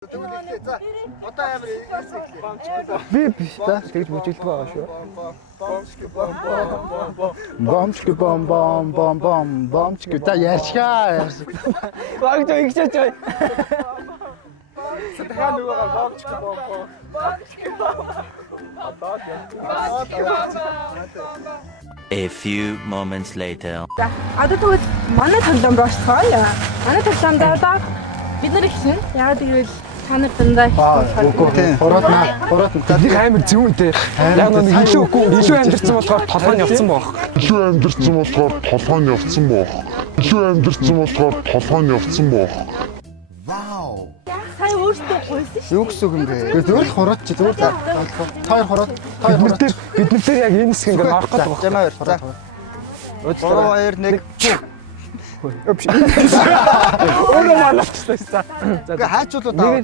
Би биш та тэгж бүжиглдэг байгаа шүү. Бомчки бом бом бом бом бомчки та яшгаа. Багт игчээч. Сэтхэн нүгээр бомчки бом бом. A few moments later. Одоо тэгвэл манай тоглоом болчихгоо. Манай тоглоомд одоо бид нар ихсэн. Яг тэгвэл та нар дандаа их болохоор. Хураад нэг амар зөв үедээ. Яг нэг илүү амьдэрсэн болохоор толгойн явцсан баг. Илүү амьдэрсэн болохоор толгойн явцсан баг. Илүү амьдэрсэн болохоор толгойн явцсан баг. Вау. Сая өөртөө гойсон шүү. Юу гэсэн үг юм бэ? Зүгээр л хураад чи зүгээр л. Хоёр хураад. Бид нар яг энэ хэсэг ингээ авах гэдэг баг. Жамаар. За. 3 2 1. Өөрөө малавчлаа. За. Гэ хайчуулуу даа.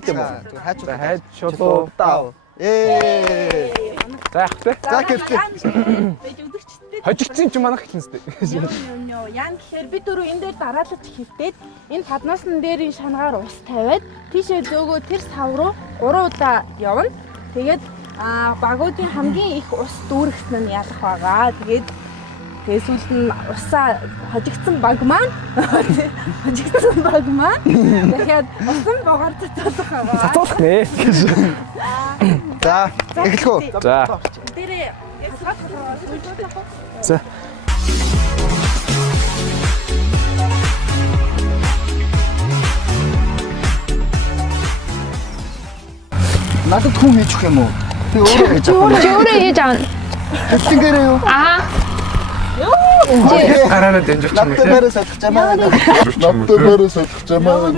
Хайчуулуу даа. За яах вэ? За гэвтээ. Байж өдөрчтэй. Хожигдсан ч манайх хэлнэ сте. Яа гэхээр бид дөрөв энэ дээр дараалж хөвтээд энэ паднасн дээр энэ шангаар ус тавиад тийшээ зөөгөө тэр сав руу 3 удаа явна. Тэгээд багуудын хамгийн их ус дүүргэсэн нь ялах байгаа. Тэгээд сүүлд нь усаа хожигдсан баг маань дахиад усан боогоор цацуулах байгаа. Цацуулах нэ. За, эхлэх үү? За. Дээрээ ясгаад За. Надад хүн хийж өгөх юм уу? Би өөрөө хийж авах. Чи өөрөө хийж аавна. Тэнгэрээ юу? Аа. Гараараа дэмжиж чам Надад бараа солих чамаа. Надад бараа солих чамаа.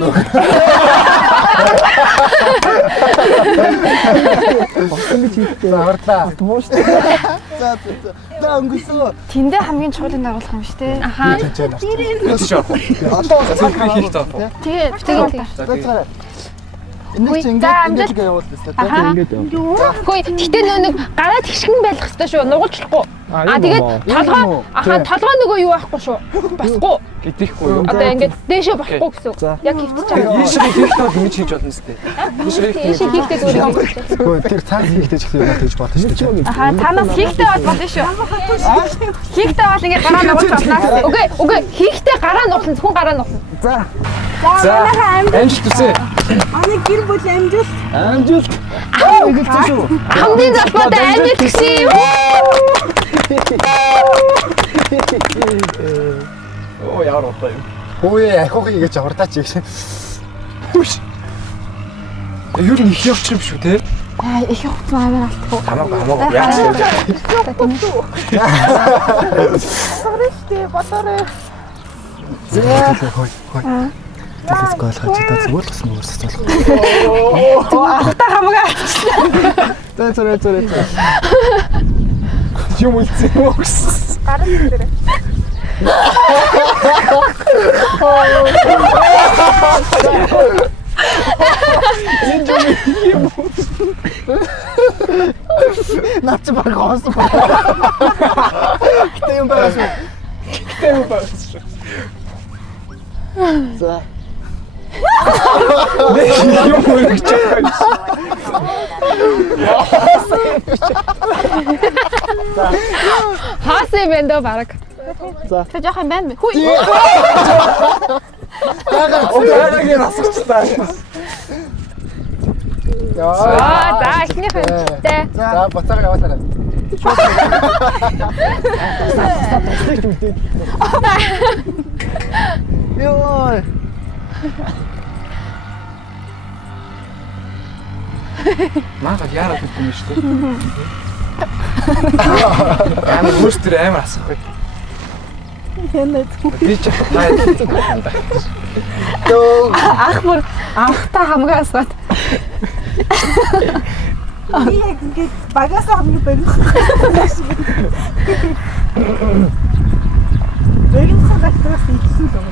Харлаа. Мууш. За. Өнгөсөө. Тэндээ хамгийн чухлын дагуулах юм шүү дээ. Ахаа. Одоо Сэлбэр хийх таа. Тэгээ тэгээ. энэ чинь ингэж явуулсан та ингэж явуулсан. Хөөе, гэтээ нэг гараад хишгэн байх хэрэгтэй шүү. Нугалчлахгүй. Тэгээд толгой нөгөө юу байхгүй шүү. Басгүй. Гэтэхгүй юу. Одоо ингэж дээшээ болохгүй гэсэн үг. Яг хөвтөж байгаа. Ийшээ хийхдээ ингэж хийж болно сте. Ийшээ хийхдээ зүгээр. Хөөе, тэр цаг хийхдээ ч гэсэн яаж хийж болно шүү дээ. Ахаа, танаас хийхдээ бол болно шүү. Хийхдээ бол ингэ гараа нугалж болно. Үгүй, хийхдээ гараа нугална, зөвхөн гараа нугална. За. За манайхаа Амжилт хүсье. Аны гэр бүл амжилт. Амжилт. Эгэлцэн шүү. Хамгийн залбаатай амжилт хүсье. Оо яар удаа юм. Хөөе, ахиухыг ингэж авардаач яг. Түш. Юу нэг их явчих юм шүү те. Их хугацаа амар алдахгүй. Хамаагүй яах вэ? Боторой. Хөөе. Тэс гол хачаа зүгээр л гэсэн өөрсөж болох. Ахта хамаагаа авчихсан. Зөө. Юм үлдсэн юм уу? Гарын дээр. Наач баг хоосон. Гэтэ юм байгаа шүү. За. Юм үлдэж байгаа. Хаасын бэндэ бараг. За. Тэ жоох юм байна. Хүй. Өөгийн асуучлаа. За ихнийх нь тэ. За, буцаагаар яваасаа. Йоо. Маагаад яарад гэдэг юм шүү дээ. Амар өөртөө амар асах. Би ч Ахта хамгаа асууд. Би яг ингэж багасаа хамгийн барих. Бэрийн цагаас ихсэн л байна.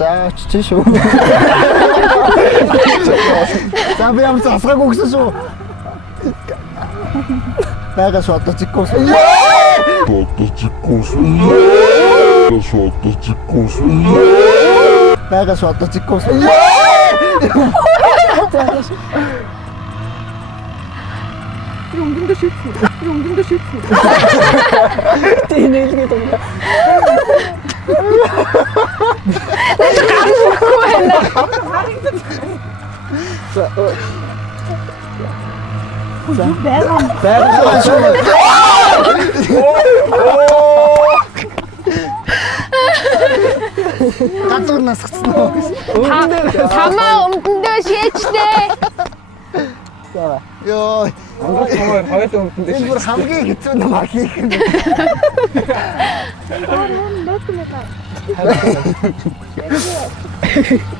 За, чи шүү. За, би ямар засгаагүй гэсэн шүү. Бага шото чикос. Бага шото чикос. Өмдөндөө шийдсэн. Өмдөндөө шийдсэн. Тийм нэлгээд байна. Байгаа шүү. Гадуур насгцсан уу? Хамаа өмдөндөө шээчтэй. Йоо. Хоёул өмдөндөө Энэ бүр хамгийн хэцүү юм аа хийх юм.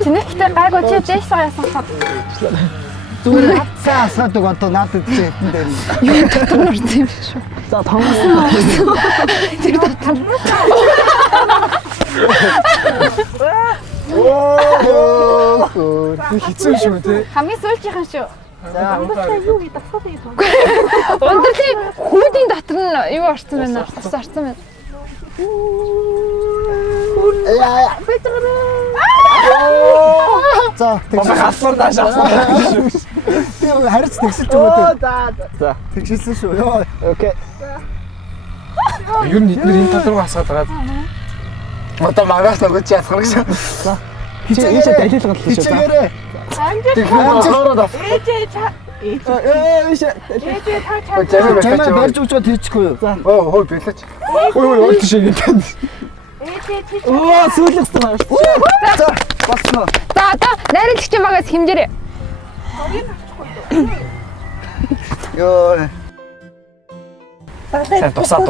Тэнэгтэй гайгүй чи дэйсаа яасан. Зүгээр хатсаа асуудаг одоо надад хэвэн дээр. Юу дотор нэрсэн юм шүү. За тонгосон. Тэр дотор. хэцүү шүү тий. Хамгийн сүүлчийнхэн шүү. Юу гэдэг асуух юм. Ундрын хүүдийн дотор нь юу орсон байна? Тус орсон байна. За Хасмар даашаа. тийм харьц тэгсэлж өгөөд. За тэгшилсэн шүү. Йоо. Окей. Ер нь эдгээр энэ тал руу хасаад байгаа. Одоо магаас нөгөө чи ясах гэсэн. За. Хичээгээ далилгал л шүү. Ээжээ Чамаа барьж өгчод хийчихгүй юу? За. Хөө бэлээч. Ой тийш ингэ. Оо сүүлэгсэн байна. За болсон уу? За одоо найруулагч магаас хэмжээрэй. Йоо. Сайн тусаа.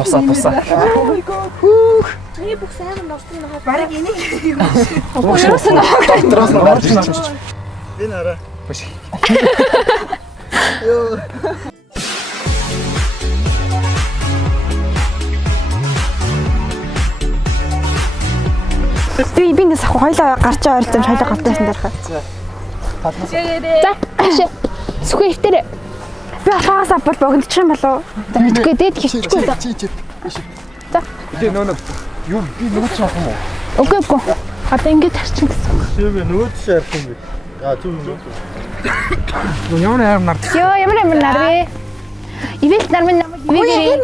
Миний бүх сайн норсон нь бараг энийг Өөсөн Дотроос нь гарч ирж. Энэ арай. Биш. Йоо. би бинээс ах хоёлоо гарч ойролцсон хоёлоо гартайсан дарах. За ашиг сүхэ ихтер. Би ахаасаа бол богиндчих юм болов. За мэдгүй дээд хийчихгүй. За. Би нөө юу би нөгөө ч авах юм уу? Үгүй. Одоо ингэж тарчин гэсэн. Шивэ нөгөө ч ярих юм бэ. Аа зүг. Ямар амар нар. Йоо ямар нар вэ? Ивэл нар минь намайг ивэгэрээ.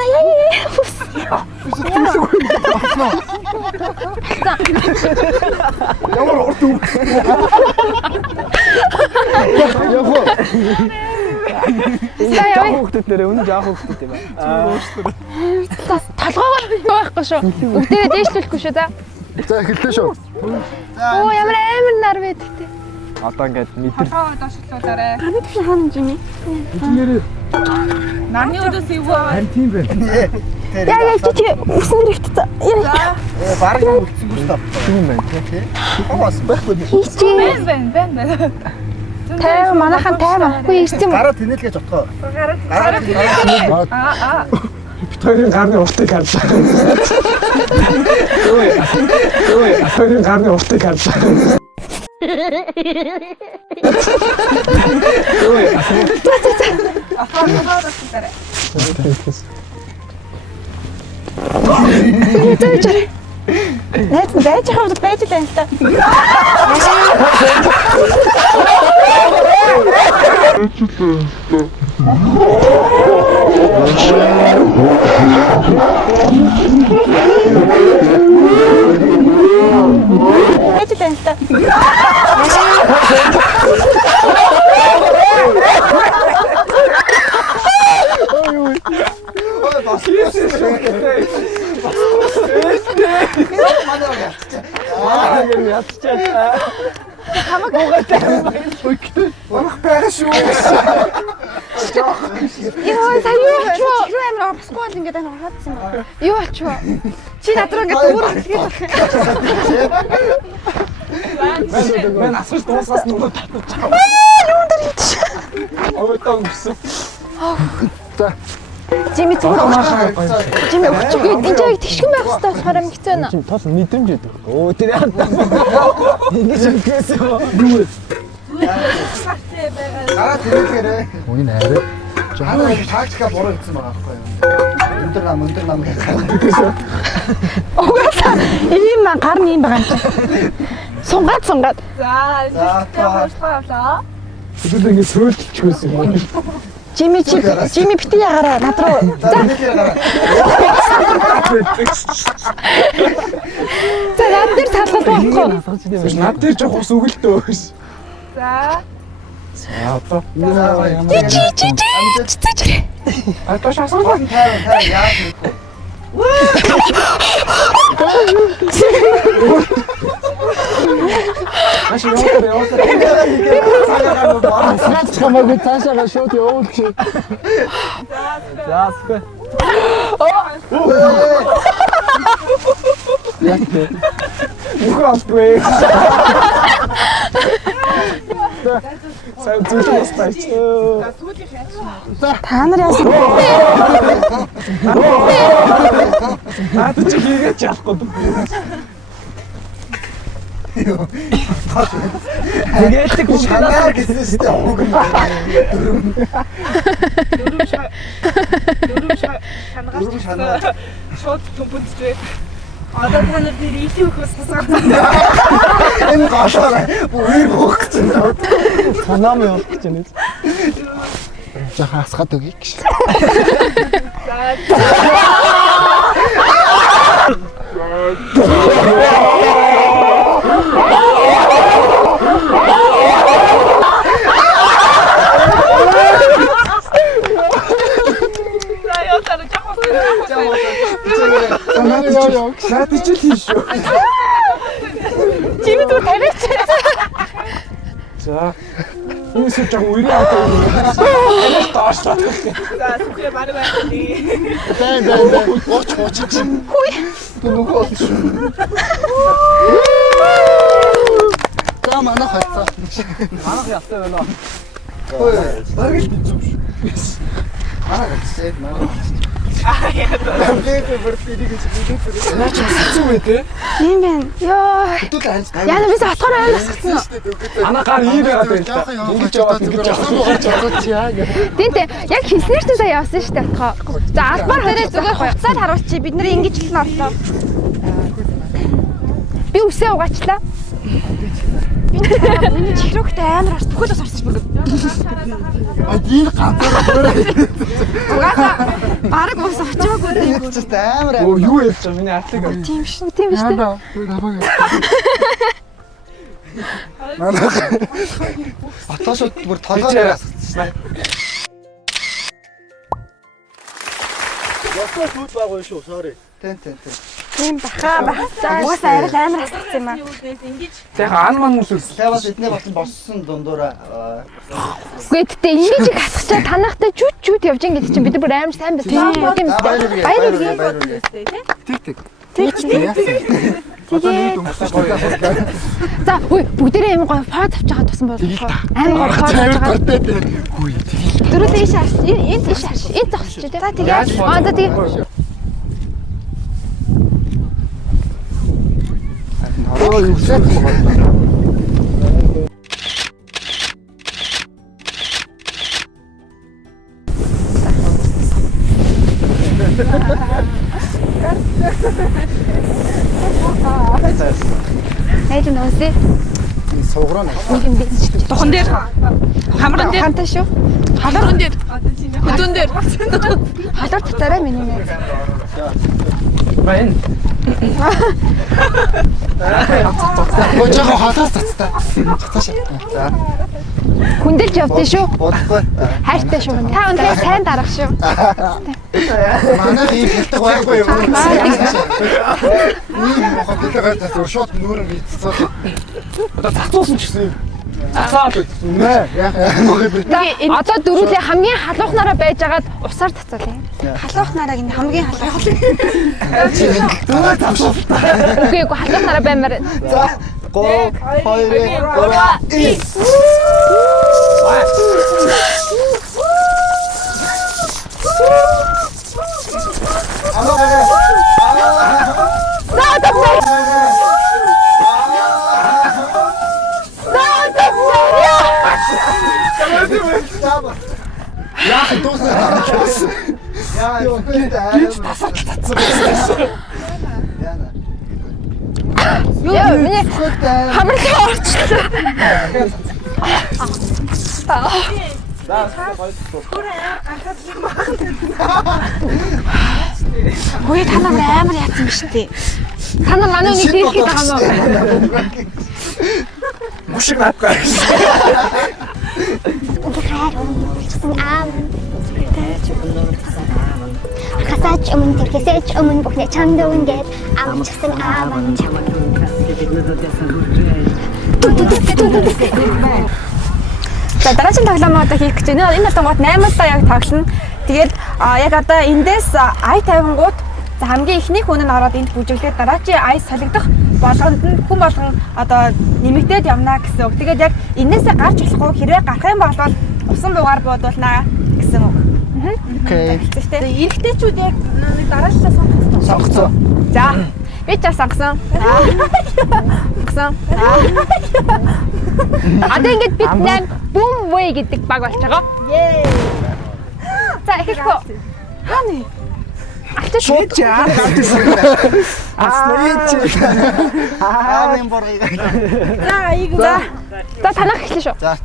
Ямар урт үг. Яхоо. Яа. Хүүхдүүд нэрээ үнэн жаах хүүхдүүд юм аа. Толгоогоор байхгүй шүү. Бүгдээрээ дээшлүүлэхгүй шүү за. За эхэллээ шүү. Оо ямар амар нар вэ гэдэг. Одоо ингээд мэдэр. Харин тийш хаана жими. нарны өдөөс ивгүй. Харин тийм байна. Яа чи үсэн дэвтэ. Бараг үлдсэнгүй шүү дээ. Тийм байна тий. Оос байхгүй. Чи Бэн. тайв манайхан тайв авахгүй ирсэн юм. Гараа тэнэлгэж отгоо. Гараа Бид хоёрын гарны уртыг харж байгаа. Ой, хоёрын гарны уртыг харж байгаа. Найд байж хавд байж л энэ та. Байж л энэ та. Яа, сая юу амар басгүй ингээд анаа хаадсан юм. Юу ачуу? Чи надраа ингээд өөр хэлгээд байна. Мен асууж дуусгаас нөгөө татчих. Юу дээр хийчих. Ой таа өмсөн. За. Жими Жими өчгүй энэ яг тэгшгэн байх хэрэгтэй болохоор юм хэцүү байна. Тос мэдрэмж өгдөг. Оо тэр яа. Ингэж өгөөсөө. Юу вэ? Гараа тэнэлгээрээ. Үгүй нэрээ. Жаа тактика буруу хийсэн байгаа байхгүй юу? Өндөр нам гэх. Угаасаа ийм гар нь юм байгаа юм чи. Сунгаад. За, хөөсгөө авлаа. Зүгээр ингэ сөөлчихсэн юм. Жими бити ягаараа над руу. За над дээр талбал байхгүй. Над дээр жоох ус өгөлтөө өш. За. Одоо. Чи. Одоо шасан гоо. Ашиг яваа. Асгац хамаагүй цаашаа шууд явуулчих. Яаспэ. Ухаалгүй. Сайн зүгээс тач. Та нар яасан? Аа чи хийгээд яахгүй. Тэгээд Шангаар гэсэн шүү дээ. Дөрөв шангаар шууд төмпөдтэй. Одоо та нар дээр их өгөхөөс хасаад. Энэ гашаа үер хөөгцөн. санаа мөн явах гэж байна. Жаха асгаад өгье гэж. Наад чи л хийш шүү. Жими дүү тавиач. За. Энэ шиг жоо үерийн аваа. Энэ таашлаа. За сүхээ баг байна. Гоч. Хүй. Түнүгөө. За манайх хайцаа. Манайх явтаа байна. Хөөе. Бараг л зүг шүү. Манайх хэсэг манайх. Наач хэцүү үү те? Тийм байна. Йоо. Яна бис хатгаар ойлгосгосон уу? Ана гар ийм байгаад байна. Ингэж яваад ингэж яваад. Тэнтэй яг хийснээр ч сая явсан шүү дээ отхоо. За албаар хоёроо зүгээр хугацаад харуулчих. Бид нэр ингэж л орлоо. Би үсээ угаачлаа. Миний чихрүүхтэй амар арс бүхэл бас орсон шүү. Ийм ганцаараа Угаасаа бараг ус очоогүй. амар Оо юу ярьж байгаа миний артлыг. Тийм шүү. Тийм шүү. Манайх атаашд бүр толгойроо асгацсан. Ястаа зүуд байгаа шүү, sorry. Тэн. Тийм баха. Угаасаа арай амар асгацсан юм аа. Яг ан ман үсэл. Таваас эдний болсон боссон дундуура. Үгүй ээ ингэж их асгачаа танахтай жүд явж ин гэдэг чинь бид бүр амар сайн байсан. Тийм. Баяр үргээ. Тэг. Тэгээд За үгүй бүгдээрээ юм гоё фото авч байгаа тусан бол амар гоё фото авч байгаа. хүй. Дөрөвдөө иш харш. Энд иш харш. Энд зогсож тий. За тэгээд за тэгээд Оо юу ч юм байна. найд нөөсөө Сууграа нэг. нэг юм дээр шүү дээ. Духан дээр хамран дээр Хантай шүү. халуурын дээр хөдөн дээр Халуур татаарай миний найз. Байна. Оо жоо хатаас цацтай. Цацааш. За. Хүндэлж явдээ шүү. Бодохгүй. Хайртай шүү. Та өндөр сайн дарах шүү. Манай ийм хэлдэг байхгүй юу? Ийм хатдаг тасвар шот нүрэн бицсэн. Одоо цацуулсан ч гэсэн юм. Цацаад Нэ, яг Одоо дөрүлээ хамгийн халуухнараа байжгаад усаар тацаалаа. Халуухнараа гинэ хамгийн халуухнаа. дөрөв тавшаа. Үгүй ээ халуухнараа баймаар. За. 3 2 1. Яах дуусна. Яа, юу гэж тасаа татсан. Яна. Яа миний хамралаа орчлоо. Хөөе та нар амар яатсан ба штэ. Та нар манай нэг дийхэд байгаа юм уу? Мушиг наадгаа. Хасаач өмнө тэрхээсээч өмнө бүхний чамд өнгөд амчсан ааван За дараагийн тоглоом одоо хийх гэж байна. Энэ тоглоомд 8-аас яг тоглоно. Тэгээд яг одоо эндээс ай 50-гууд за хамгийн ихний хүн нь ороод энд бүжиглээд дараачийн ай солигдох болгонд нь хүн болгон одоо нэмэгдээд явна гэсэн үг. Тэгээд яг энээсээ гарч болохгүй хэрвээ гарах юм бол усан буугаар буудуулнаа гэсэн үг. Окей. Тэгээ эрэгтэйчүүд яг нэг дараачлаа сонгоцсон. Сонгоцсон. За би ч сонгосон. Сонгосон. Одоо ингэж бид нэг boom way гэдэг баг болж байгаа. Ее. За эхэлхөө. Хааны. Ачаа Шууд Аамын борыг. За ийг. За танах эхлэв шүү. За.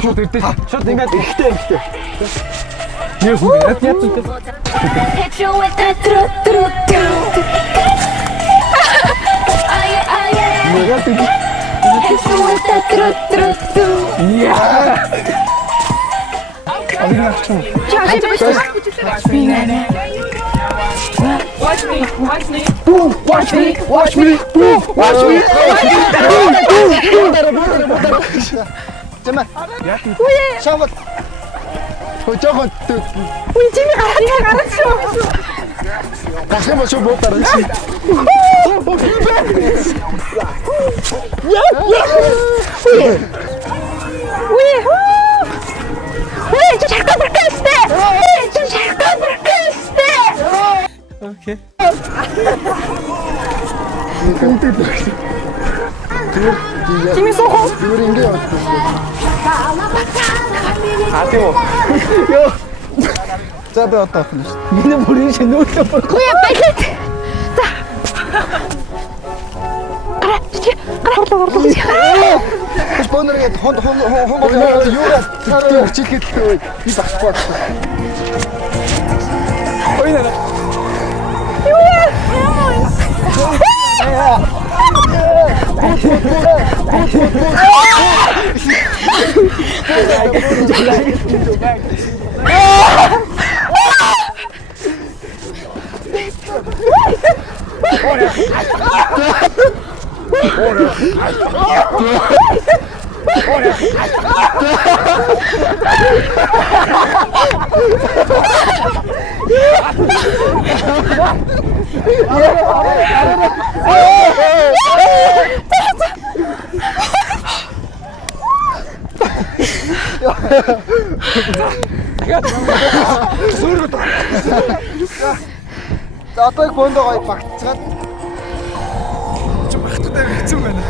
Шууд ирдээ. Шууд ингээд ихтэй. Яа хүн яд яд. Watch me. Watch me. Чамаа. Шавд. Хожогт. Үгүй чими гараад шүү. Гашны бошоо боотаар чи. Үгүй чи шахтаа бүркэстэй. Чи шахтаа бүркэстэй. Окей. Чими сохоо. Юу ингэ яа. Тийм үү. За би одоо авах нь шүү. Миний бүрийн шинөөтэй бүр. Үгүй байлаа. За. Гараа. Споноргээд хонд юураас тэр хүчилгээд би багхгүй байна. Ой наа. За одоо бондоо гоё багцгаад Чим бахттай хэцүү байна.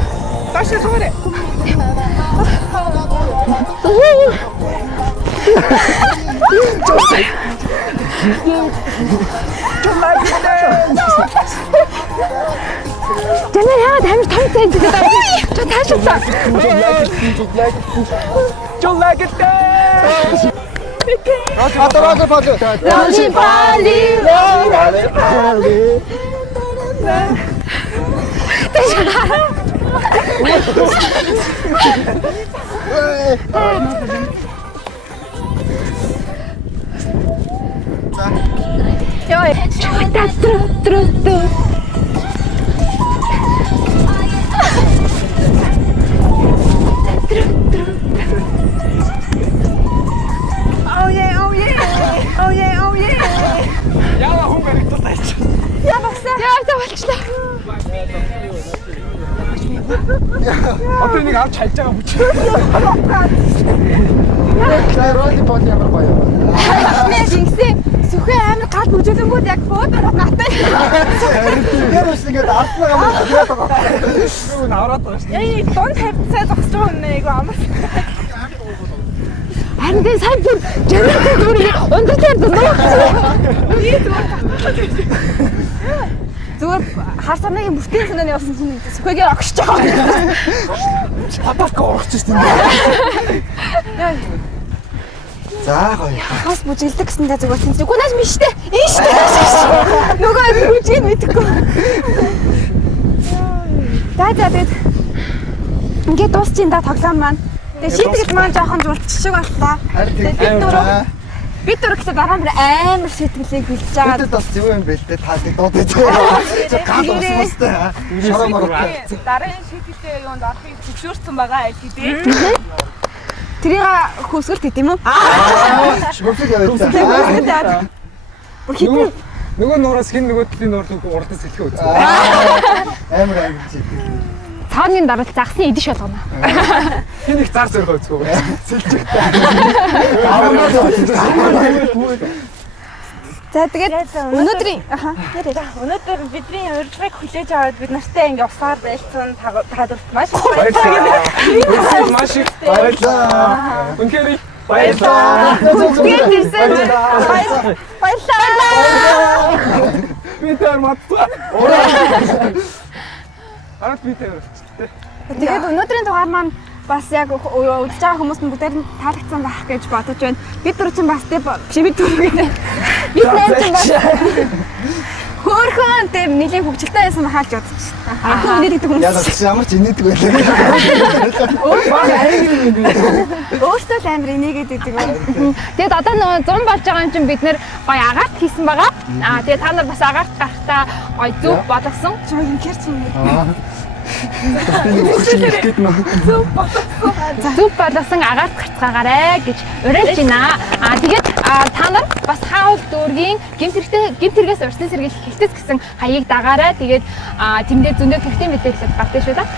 Таашаа суугаарай. Тэний яагаад амар том цайд гэдэг юм. Чо таашаа. Жоллагет. одоо пале. Ой, чуйта тру. Яа хүн гарагтай ч. Яа болчлаа. Одоо нэг авч хайж байгаа бүч. Роли пол ямар гоё. Нэ жинхсэн сүхэ амар гал бүжүүлэнгүүд яг бууд наттай. Яг үс ингээд артнаа юм яриад байгаа. Юу навраад байгаа шүү. Яа дунд тавьцаа зогсож байгаа нэ айгу амар. Харин тэ сайн бүр жанртай зүгээр өндөр дээр дөө. зүгээр хар санаагийн бүртийн санааны явсан чинь сүхэгээр огшиж байгаа. Хатаалка орчих чинь. За гоё. Хас бүжиглдэг гэсэндээ зүгээр тэнцээ. Үгүй нааш биш дээ. Энэ штэ. Нөгөө бүжгийг мэдэхгүй. Тэгээд ингээд дуусчихин да тоглоом маань. Тэгээд шийтгэл маань жоохон жуулчих боллоо. Бид дөрөв гэхдээ дараа нь амар шийтгэлийг бэлдэж байгаа. Бид бас зөв юм бэл дээ. Та тийм дуудаж байгаа. Гал усмастай. Дараагийн шийдэлтэй юунд орохыг зөвшөөрсөн байгаа аль хэдий. Тэрийг хөөсгөлт хийх юм уу? Шүгүрсэг яваад. Нөгөө нуураас хин нөгөө төлөний нуур урдаас сэлхээ үз. Амар чи. Цааны дараал загсны идэш болгоно. Хин их зар зөргөө үзгөө. Сэлжигтэй. За тэгээд өнөөдрийн Өнөөдөр бидний урилгыг хүлээж аваад бид нартай ингээ усаар байлцсан таадварт маш их Баярлалаа. Маш их баярлалаа. Үнэхээр баярлалаа. бүгд ирсэн. Баярлалаа. Битэр матцаа. Арат битэр. Тэгээд өнөөдрийн дугаар маань бас яг үзэж байгаа хүмүүст нь бүгдээр нь таалагдсан байх гэж бодож байна. Бид дөрөв чинь бас бид дөрөв гэдэг. Бид нэр чинь бас хөөрхөн тийм нэлийн хөвгчлээ байсан байхаа л бодож байна. Ахын үнэ гэдэг хүмүүс. Яа чи ямар ч инээдэг байлаа. Өөртөө л амар инээгээд идэг. Тэгээд одоо нөгөө 100 болж байгаа юм чинь бид нэр гоё агаарт хийсэн байгаа. Тэгээд та нар бас агаарт гарахтаа гоё зүг болгосон. Чоо юм хэр чинь. Зүг болгосон агаарт гарцгаагаарэ гэж уриалж байна. Тэгээд та нар бас хаул дүүргийн гимтэргээс урьдчилан сэргийлэх хилтэс гэсэн хаягийг дагаарай. Тэгээд тэмдээ зөндөө тэгтийн мэдээлэл гардаг шүү дээ.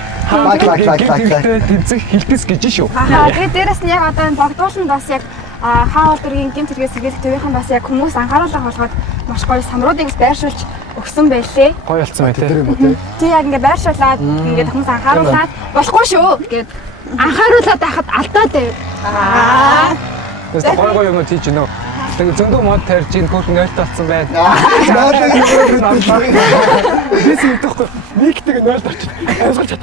Тэнцэх хилтэс гэж шүү. Тэгээд дээрэс нь яг одоо энэ богдууланд бас яг хаул дүүргийн гимтэргээс сэргийлэх төвийнхэн бас яг хүмүүс анхааруулга болгоод маш гоё самруудыг байршуулж өгсөн байлээ. Гоё болсон бай тээ. Тий яг ингээ байршуулаад ингээ хүмүүс анхааруулаад болохгүй шүү гэд анхааруулаад байхад алдаад байв. Тэс гоё юм тийч нөө. Тэгээ зөндөө мод тарьж ин хөрхөн ойлт болсон байна. Бис өгөхгүй. Нэгтэйг 0 орчих. Амсгалж чад.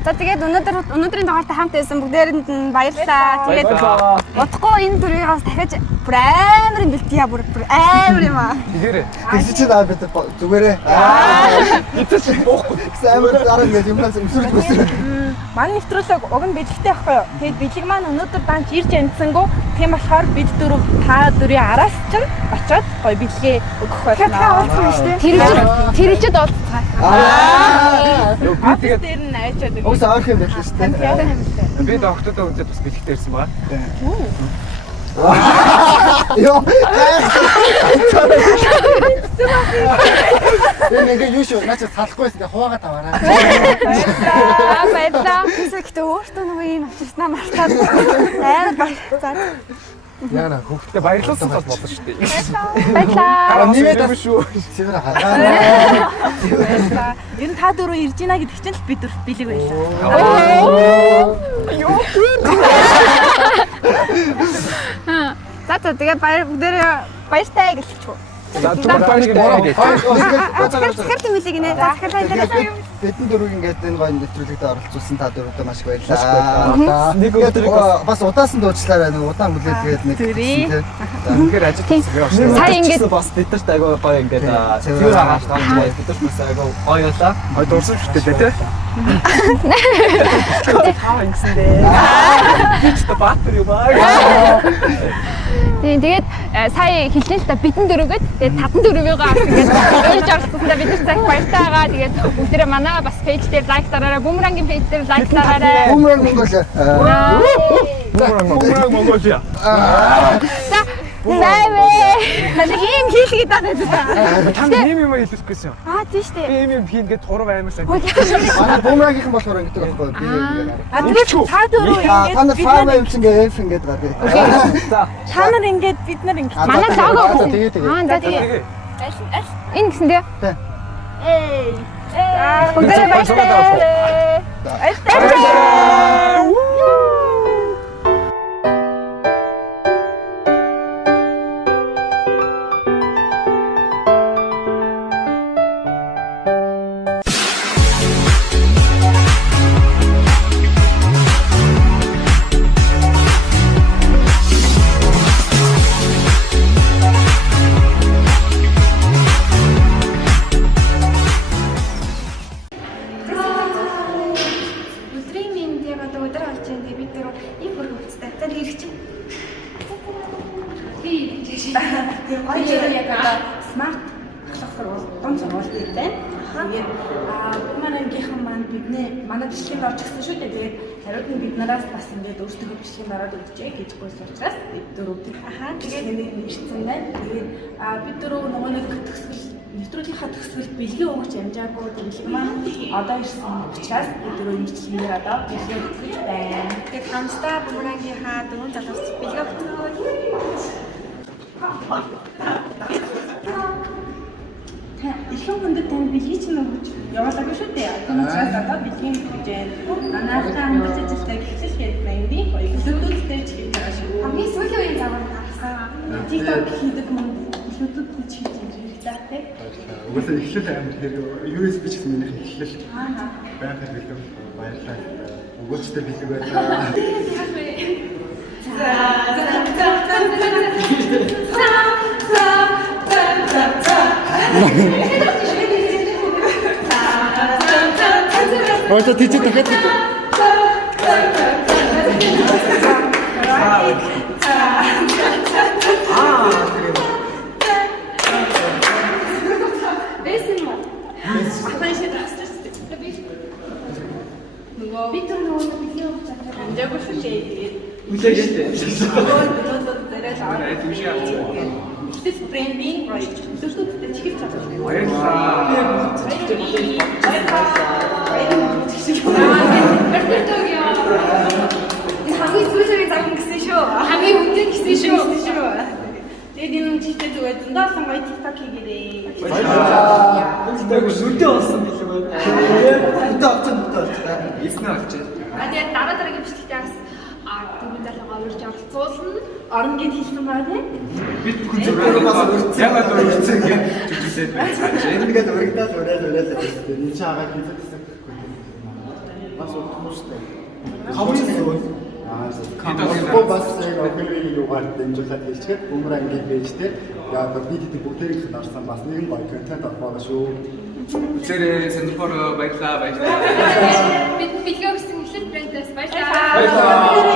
За тэгээд өнөөдрийн дугаартай хамт байсан бүгдээрэнд нь баярлалаа. Тэгээд бодохгүй энэ дүрээс дахиж бүр амар юм бэлтгийа бүр амар юм аа. Тэгэрээ. Тэгс чи даа бид зүгээрээ. Эцэс боохгүй. Амар дараа ингэ юмнаас өсөрч өсөрч. Манай нэвтрүүлэг уг нь бэлэгтэй байхгүй юу? Тэгээд бэлэг маань өнөөдөр данч ирж амжсангүй. Тийм болохоор бид дөрөв та дөрвийн араас чинь очиод гоё бэлгээ өгөх байна. Тэрэлжэд олцгаа. Би тэгээд дээр нь найчаад өгөө. Ус авах юм байлаа шүү дээ. Би доктодоо үнэхээр бас бэлэгтэй ирсэн байгаа. Йоо. Нэг юу шүү, наач салахгүйс тэгээ хуваагаа таваарай. Баярлалаа. Гэхдээ өөртөө нөгөө юм авчирснаа мартаад амар баярлалаа. Яна хүүхдээ баярлуулсан бол болно шүү дээ. Баярлалаа. Нэмээд шүү. Сивэр хаа. Ер нь та дөрөв ирж гинэ гэдэг чинь л бид дөрөв бэлэг байлаа. За тэгээд бүгдээрээ баяртай гэлчихв. За зүгээр баярыг бороо гэж. Тэгэхээр тийм үлээ гинэ. За тэгэхээр Бидний дөрөв ингээд энэ гоё нэвтрүүлэгт оролцуулсан та дөрөвдөө маш их баярлалаа. Нэг өдрийг бас удаасан дуучлаарай нэг удаан хүлээж тэгээд нэг тийм. үнэхээр ажил сая ингээд бас бидэрт айгаа гоё ингээд цэвэр агаас гоё бидэрт бас айгаа гоё болоо. Гоё дуурсан шүү дээ тий. Таа ингэсэн дээ. Би ч баатар юу баа. тэгээд сая хэлсэн л та бидэн дөрөвгээд тэгээд татан дөрөвийгөө авах ингээд өөрж оролцсондоо бид нар цаг баяртай байгаа. Тэгээд бүгдээрээ манай бас пэйж дээр лайк дараарай. Бумерангийн пэйж дээр лайк дараарай. Бумеранг Монголиа. Бумеранг Монголиа. За Найвэ. Нэг юм хийлгээд байгаа. Танд ийм юм хэлэх гэсэн. Тийм шүү дээ. Би ийм юм хийн гээд турав амар сайн. Манай бумерангийнхан болохоор ингэдэг байхгүй би тэгээд та дөрөв ингээд та нар фаам авч ингээ F ингээд гаргая. За. та нар ингээд бид нар ингээд Манай лого. Тэгээд За тэгээ. аль Энэ гэсэн дээ. бүгдээ Баярлалаа. баярлалаа. байна. Тэгээд Бумарангийнхан маань манай бичлэгэнд орж ирсэн шүү дээ. Тэгээд хариуд нь бид нараас бас ингээд өөрсдөө бичлэгэнд ороод өгчээ гэж гойсон учраас бид дөрөв тэгээд нэг ирсэн байна. Тэгээд бид дөрөв нөгөө нэг төгсгөл нэвтрүүлгийнхаа төгсгөлд бэлгийн өгч амжаагүй бэлэг маань одоо ирсэн учраас бид дөрөв бичлэгээр одоо бэлэг өгч байна. Тэгээд хамстаа Бумарангийнхаа дөрөв залгууч бэлэг өгсөн. Ихэнх хүндэд тань бэлгийг чинь өгч явуулаагүй шүү дээ. Түүнээс одоо бэлгийн өгч байна. Анаахтаа хандж ажилтаа гихсэл гээд байна. Өдөртөө ч хийж байгаа шүү. Хамгийн сүүлийн үеийн завар гарсан. TikTok хийдэг юм. YouTube ч хийж байгаа тийм. Угаасаа эхлэл амар хэрэг USB ч гэсэн минийх эхлэл байхад бэлэг баярлалаа. Өгөөчтэй бэлэг байлаа. Ой, ты дахиад This branding right. Өөртөө чихэж чадчих. хамгийн сүүлийн завар гэсэн шүү. Хамгийн үнэн гэсэн шүү. Тэгээд энэ чихтэй зүгээр зөндөөсөн гоё TikTok хийгээрэй. Бүгд сүрдээ болсон билүү. Бүгд авсан бүгд. Эснэ очиж. Тэгээд дараагийн бичлэгтээ бас дөрвөн залуугаа урьж оролцуулна. Орон гэд хэлсэн байна тийм. Бид бүхэн зөвхөн бас өрцөн. Ягаад өрцөн гэж жүжигсэд байцгааж. энэгээд урагдаад ураад энэ чи агаад хийсэн бас утгуустай. Хамт бас яг огөрийн юугаар дэмжүүлээд хэлчихээд Бумарангийн пэйжтэй яг бид бүгдээрийг харсан бас нэгэн гоё контент авах шүү. Зэрэг Сингапур баярлаа. Бид бэлэг өгсөн эхлэл брэндээс баярлалаа.